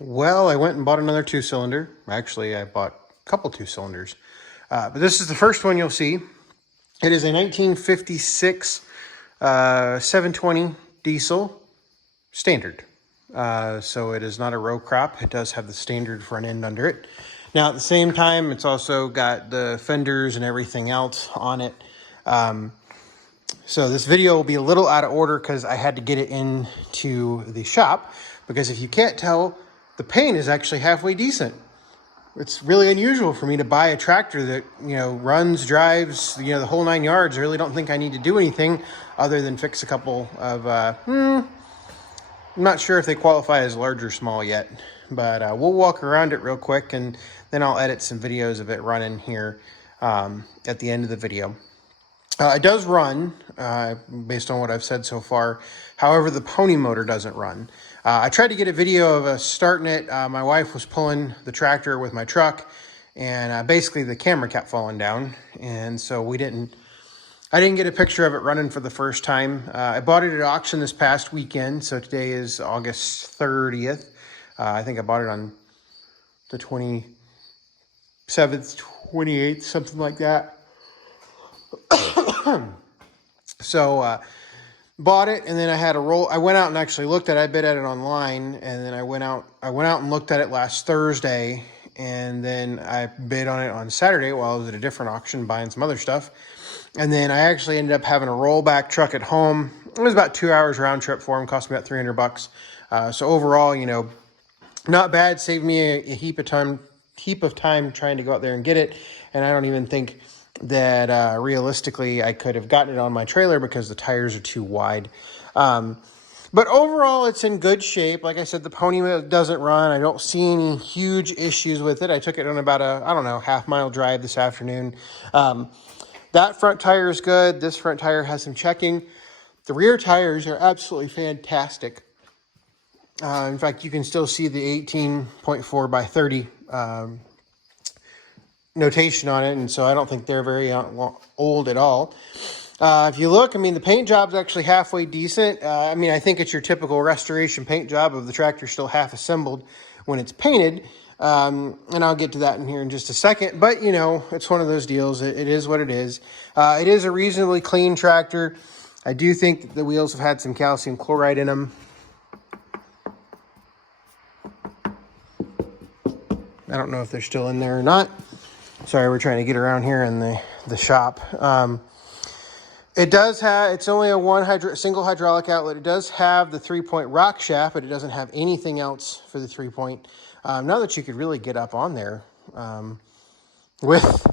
Well, I went and bought another 2-cylinder. Actually, I bought a couple 2-cylinders. But this is the first one you'll see. It is a 1956 720 diesel standard. So it is not a row crop. It does have the standard front end under it. Now, at the same time, it's also got the fenders and everything else on it. So this video will be a little out of order because I had to get it into the shop. Because if you can't tell, the paint is actually halfway decent. It's really unusual for me to buy a tractor that, runs, drives, the whole 9 yards. I really don't think I need to do anything other than fix a couple of, I'm not sure if they qualify as large or small yet, but we'll walk around it real quick and then I'll edit some videos of it running here at the end of the video. It does run, based on what I've said so far. However, the pony motor doesn't run. I tried to get a video of us starting it. My wife was pulling the tractor with my truck, and basically the camera kept falling down. And so I didn't get a picture of it running for the first time. I bought it at auction this past weekend. So today is August 30th. I think I bought it on the 27th, 28th, something like that. So bought it, and then I had a roll. I went out and actually looked at it. I bid at it online, and then I went out and looked at it last Thursday, and then I bid on it on Saturday while I was at a different auction buying some other stuff. And then I actually ended up having a rollback truck at home. It was about 2 hours round trip for him, cost me about $300. So overall, not bad. Saved me a heap of time trying to go out there and get it. And I don't even think that realistically I could have gotten it on my trailer because the tires are too wide. But overall, it's in good shape. Like I said, the pony doesn't run. I don't see any huge issues with it. I took it on about a, half-mile drive this afternoon. That front tire is good. This front tire has some checking. The rear tires are absolutely fantastic. In fact, you can still see the 18.4 by 30 notation on it, and so I don't think they're very old at all. If you look, the paint job's actually halfway decent. I think it's your typical restoration paint job of the tractor still half assembled when it's painted. And I'll get to that in here in just a second. But, it's one of those deals. It is what it is. It is a reasonably clean tractor. I do think that the wheels have had some calcium chloride in them. I don't know if they're still in there or not. Sorry, we're trying to get around here in the shop. It does have, it's only a single hydraulic outlet. It does have the 3-point rock shaft, but it doesn't have anything else for the 3-point. Now that you could really get up on there with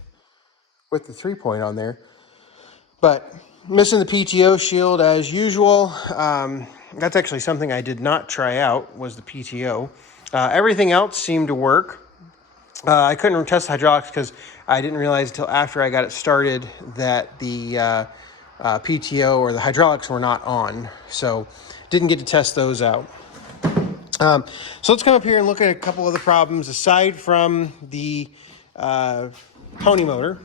the 3-point on there. But missing the PTO shield as usual. That's actually something I did not try out, was the PTO. Everything else seemed to work. I couldn't test the hydraulics because I didn't realize until after I got it started that the PTO or the hydraulics were not on. So didn't get to test those out. So let's come up here and look at a couple of the problems aside from the pony motor.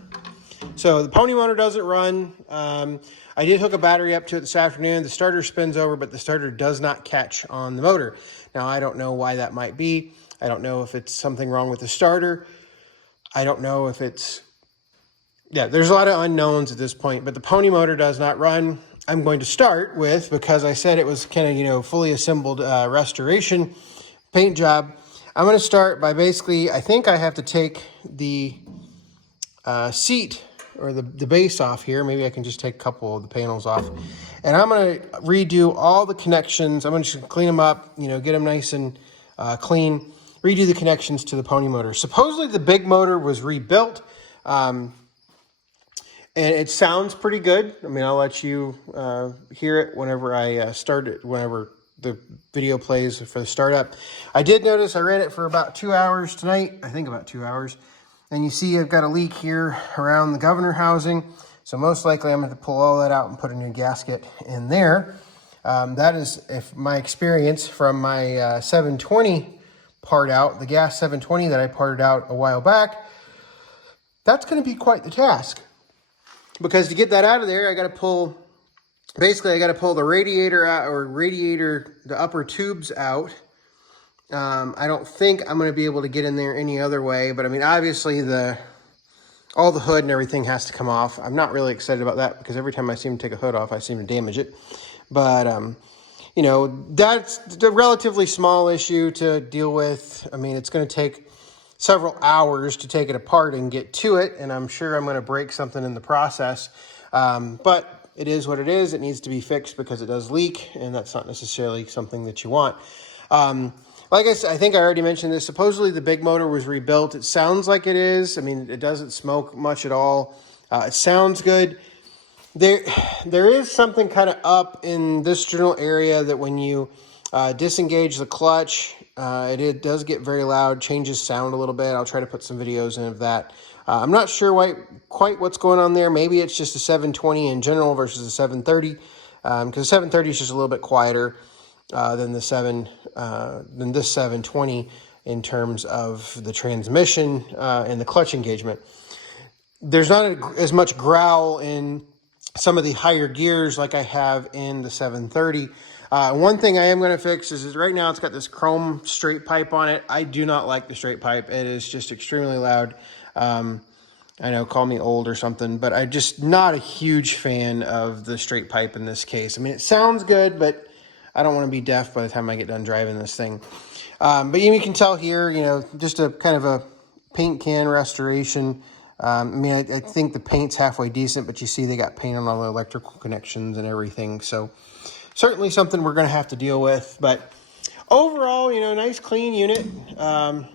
So the pony motor doesn't run. I did hook a battery up to it this afternoon. The starter spins over, but the starter does not catch on the motor. Now, I don't know why that might be. I don't know if it's something wrong with the starter. I don't know if it's... Yeah, there's a lot of unknowns at this point, but the pony motor does not run. I'm going to start with, because I said it was kind of, fully assembled restoration paint job. I'm going to start by basically, I think I have to take the seat or the base off here. Maybe I can just take a couple of the panels off. And I'm going to redo all the connections. I'm going to just clean them up, get them nice and clean. Redo the connections to the pony motor. Supposedly the big motor was rebuilt. And it sounds pretty good. I'll let you hear it whenever I start it, whenever the video plays for the startup. I did notice I ran it for about 2 hours tonight. I think about 2 hours. And you see I've got a leak here around the governor housing. So most likely I'm going to pull all that out and put a new gasket in there. That is my experience from my 720 part out, the gas 720 that I parted out a while back. That's going to be quite the task. Because to get that out of there, I got to pull the radiator out, or the upper tubes out. I don't think I'm going to be able to get in there any other way, but I mean, obviously all the hood and everything has to come off. I'm not really excited about that because every time I seem to take a hood off, I seem to damage it. But, you know, that's a relatively small issue to deal with. I mean, it's going to take several hours to take it apart and get to it, and I'm sure I'm going to break something in the process. But it is what it is. It needs to be fixed because it does leak, and that's not necessarily something that you want. Like I said, I think I already mentioned this. Supposedly the big motor was rebuilt. It sounds like it is. I mean, it doesn't smoke much at all. It sounds good. There is something kind of up in this general area that when you disengage the clutch, it does get very loud, changes sound a little bit. I'll try to put some videos in of that. I'm not sure quite what's going on there. Maybe it's just a 720 in general versus a 730, because the 730 is just a little bit quieter than this 720 in terms of the transmission and the clutch engagement. There's not as much growl in some of the higher gears like I have in the 730. One thing I am going to fix is right now it's got this chrome straight pipe on it. I do not like the straight pipe. It is just extremely loud. I know, call me old or something, but I'm just not a huge fan of the straight pipe in this case. I mean, it sounds good, but I don't want to be deaf by the time I get done driving this thing. But you can tell here, you know, just a kind of a paint can restoration. I mean, I think the paint's halfway decent, but you see they got paint on all the electrical connections and everything. So certainly something we're going to have to deal with. But overall, you know, nice clean unit.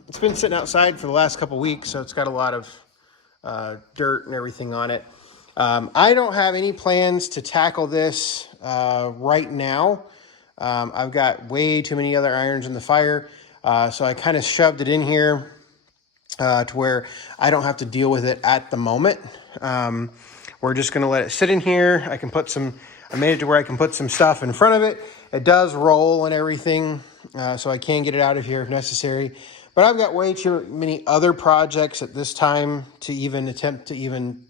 It's been sitting outside for the last couple weeks, so it's got a lot of dirt and everything on it. I don't have any plans to tackle this right now. I've got way too many other irons in the fire, so I kind of shoved it in here to where I don't have to deal with it at the moment. We're just going to let it sit in here. I made it to where I can put some stuff in front of it. It does roll and everything, so I can get it out of here if necessary. But I've got way too many other projects at this time to even attempt to even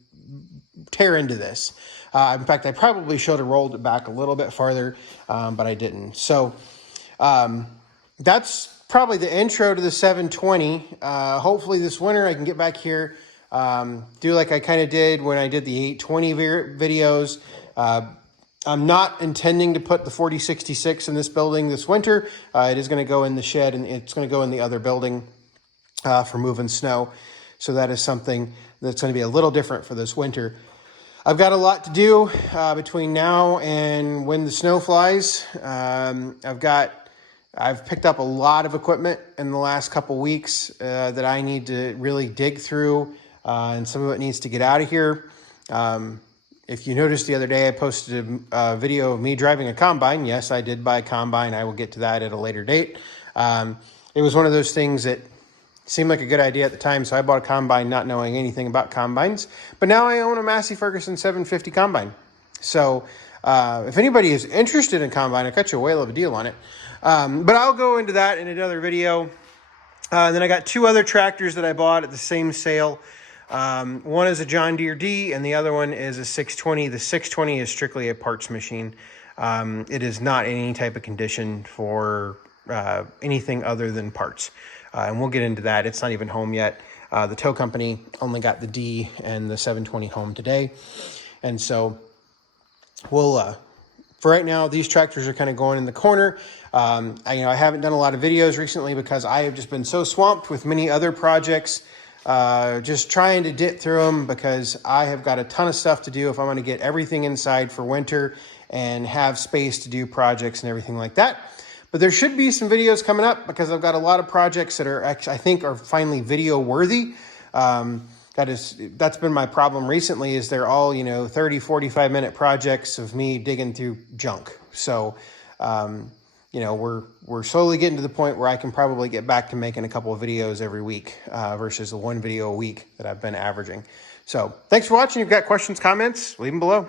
tear into this. In fact, I probably should have rolled it back a little bit farther, but I didn't. So that's probably the intro to the 720. Hopefully this winter I can get back here, do like I kind of did when I did the 820 videos. I'm not intending to put the 4066 in this building this winter. It is going to go in the shed, and it's going to go in the other building for moving snow. So that is something that's going to be a little different for this winter. I've got a lot to do between now and when the snow flies. I've picked up a lot of equipment in the last couple weeks that I need to really dig through, and some of it needs to get out of here. If you noticed the other day, I posted a video of me driving a combine. Yes, I did buy a combine. I will get to that at a later date. It was one of those things that seemed like a good idea at the time, so I bought a combine not knowing anything about combines. But now I own a Massey Ferguson 750 combine. So if anybody is interested in combine, I got you a whale of a deal on it. But I'll go into that in another video. Then I got two other tractors that I bought at the same sale. One is a John Deere D, and the other one is a 620. The 620 is strictly a parts machine. It is not in any type of condition for anything other than parts. And we'll get into that. It's not even home yet. The tow company only got the D and the 720 home today. And so we'll, for right now, these tractors are kind of going in the corner. I haven't done a lot of videos recently because I have just been so swamped with many other projects, just trying to get through them because I have got a ton of stuff to do if I'm going to get everything inside for winter and have space to do projects and everything like that. But there should be some videos coming up because I've got a lot of projects that are actually, I think, are finally video worthy. That's been my problem recently, is they're all, 30, 45 minute projects of me digging through junk. So, we're slowly getting to the point where I can probably get back to making a couple of videos every week versus the one video a week that I've been averaging. So thanks for watching. If you've got questions, comments, leave them below.